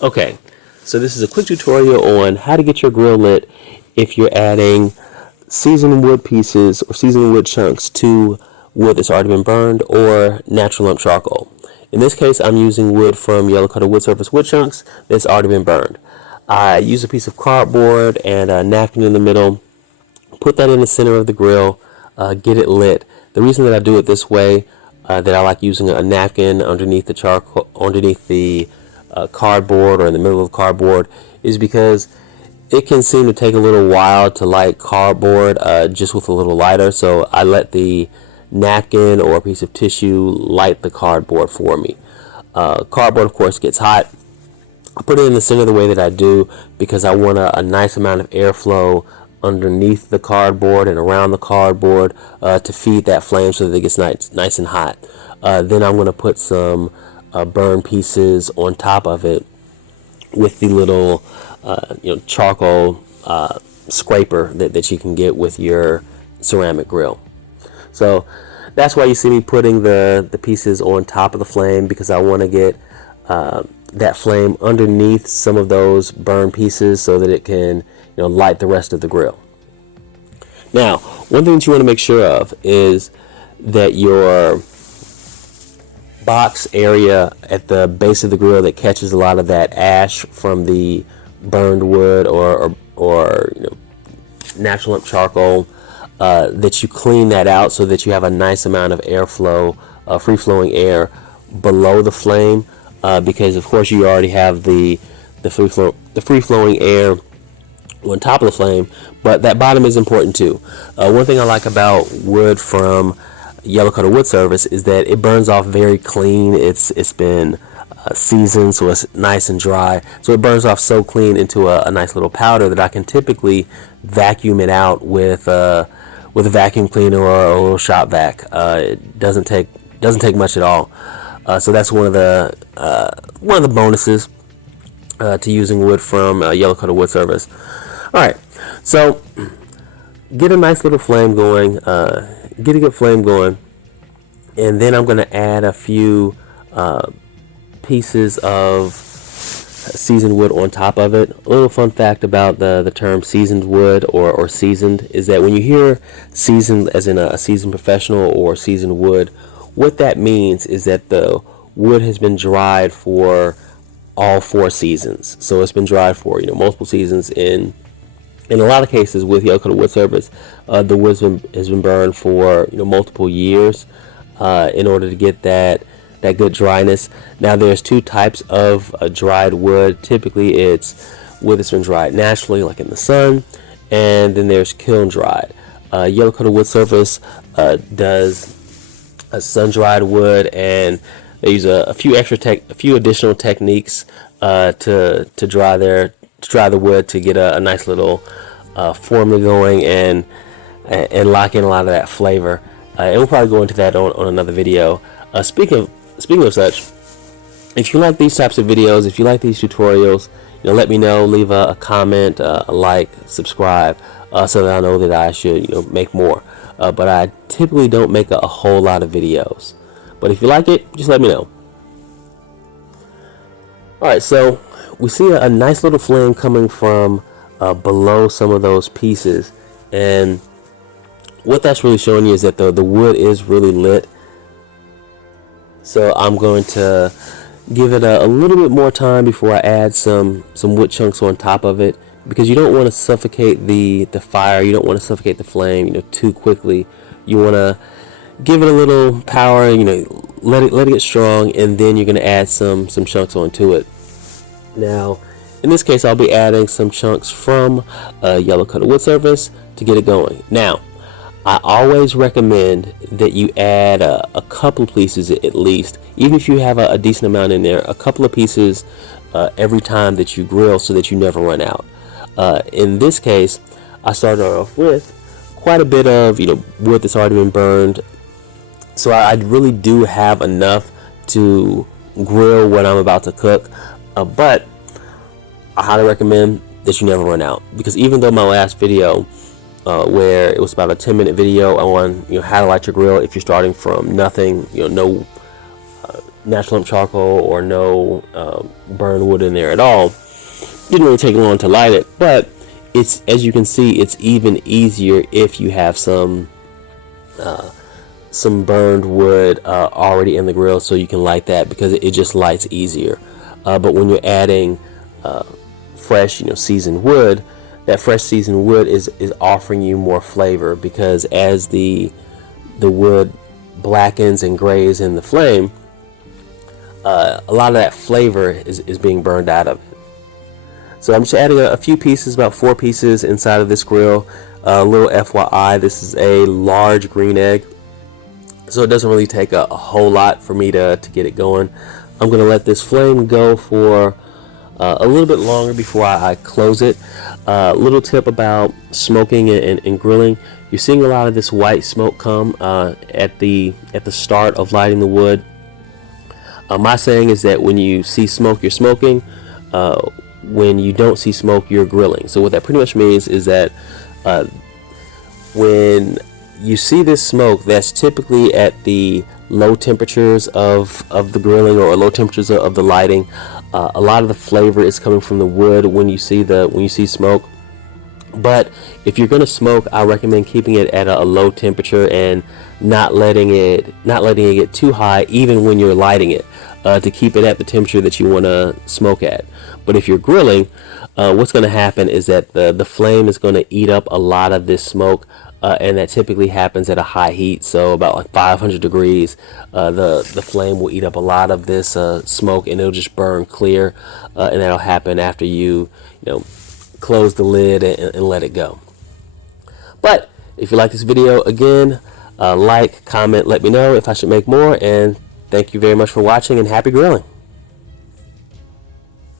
Okay, so this is a quick tutorial on how to get your grill lit if you're adding seasoned wood pieces or seasoned wood chunks to wood that's already been burned or natural lump charcoal. In this case, I'm using wood from Yellow Coated Wood Surface wood chunks that's already been burned. I use a piece of cardboard and a napkin in the middle, put that in the center of the grill, get it lit. The reason that I do it this way, that I like using a napkin underneath the charcoal, underneath the cardboard or in the middle of the cardboard, is because it can seem to take a little while to light cardboard just with a little lighter. So I let the napkin or a piece of tissue light the cardboard for me. Cardboard, of course, gets hot. I put it in the center the way that I do because I want a nice amount of airflow underneath the cardboard and around the cardboard to feed that flame so that it gets nice and hot. Then I'm going to put some burn pieces on top of it with the little charcoal scraper that you can get with your ceramic grill. So that's why you see me putting the pieces on top of the flame, because I want to get that flame underneath some of those burn pieces so that it can light the rest of the grill. Now, one thing that you want to make sure of is that your box area at the base of the grill that catches a lot of that ash from the burned wood or natural lump charcoal, that you clean that out so that you have a nice amount of airflow, free flowing air below the flame, because of course you already have the free flowing air on top of the flame, but that bottom is important too. One thing I like about wood from Yellow Coated Wood Surface is that it burns off very clean. It's been seasoned, so it's nice and dry. So it burns off so clean into a nice little powder that I can typically vacuum it out with a vacuum cleaner or a little shop vac. It doesn't take much at all. So that's one of the bonuses to using wood from Yellow Coated Wood Surface. All right, so get a nice little flame going, get a good flame going, and then I'm going to add a few pieces of seasoned wood on top of it. A little fun fact about the term seasoned wood or seasoned is that when you hear seasoned as in a seasoned professional or seasoned wood, what that means is that the wood has been dried for all 4 seasons. So it's been dried for multiple seasons. In a lot of cases with Yellow Coated Wood Surface, the wood has been burned for multiple years in order to get that good dryness. Now there's 2 types of dried wood. Typically it's wood that's been dried naturally, like in the sun, and then there's kiln dried. Yellow Coated Wood Surface does a sun dried wood, and they use a few additional techniques to dry the wood to get a nice little formula going and lock in a lot of that flavor. And we'll probably go into that on another video. Speaking of such, if you like these types of videos, if you like these tutorials, let me know. Leave a comment, a like, subscribe, so that I know that I should make more. But I typically don't make a whole lot of videos. But if you like it, just let me know. Alright, so we see a nice little flame coming from below some of those pieces, and what that's really showing you is that the wood is really lit. So I'm going to give it a little bit more time before I add some wood chunks on top of it, because you don't want to suffocate the fire. You don't want to suffocate the flame too quickly. You want to give it a little power, let it get strong, and then you're going to add some chunks onto it. Now, in this case, I'll be adding some chunks from Yellow Coated Wood Surface to get it going. Now, I always recommend that you add a couple pieces at least, even if you have a decent amount in there, a couple of pieces every time that you grill so that you never run out. In this case, I started off with quite a bit of wood that's already been burned. So I really do have enough to grill what I'm about to cook, but I highly recommend that you never run out, because even though my last video, where it was about a 10-minute video on how to light your grill if you're starting from nothing, no natural lamp charcoal or no burned wood in there at all. Didn't really take long to light it, but it's, as you can see, it's even easier if you have some burned wood already in the grill, so you can light that, because it just lights easier. But when you're adding fresh, seasoned wood, that fresh seasoned wood is offering you more flavor, because as the wood blackens and grays in the flame, a lot of that flavor is being burned out of it. So I'm just adding a few pieces, about 4 pieces inside of this grill. A little FYI, this is a large green egg, so it doesn't really take a whole lot for me to get it going. I'm going to let this flame go for a little bit longer before I close it. Little tip about smoking and grilling: you're seeing a lot of this white smoke come at the start of lighting the wood. My saying is that when you see smoke, you're smoking. When you don't see smoke, you're grilling. So what that pretty much means is that when you see this smoke, that's typically at the low temperatures of the grilling, or low temperatures of the lighting. A lot of the flavor is coming from the wood when you see smoke. But if you're going to smoke, I recommend keeping it at a low temperature and not letting it get too high, even when you're lighting it, to keep it at the temperature that you want to smoke at. But if you're grilling, what's going to happen is that the flame is going to eat up a lot of this smoke, and that typically happens at a high heat, so about like 500 degrees. The flame will eat up a lot of this smoke, and it'll just burn clear, and that'll happen after you close the lid and let it go. But if you like this video, again, like, comment, let me know if I should make more, and thank you very much for watching, and happy grilling.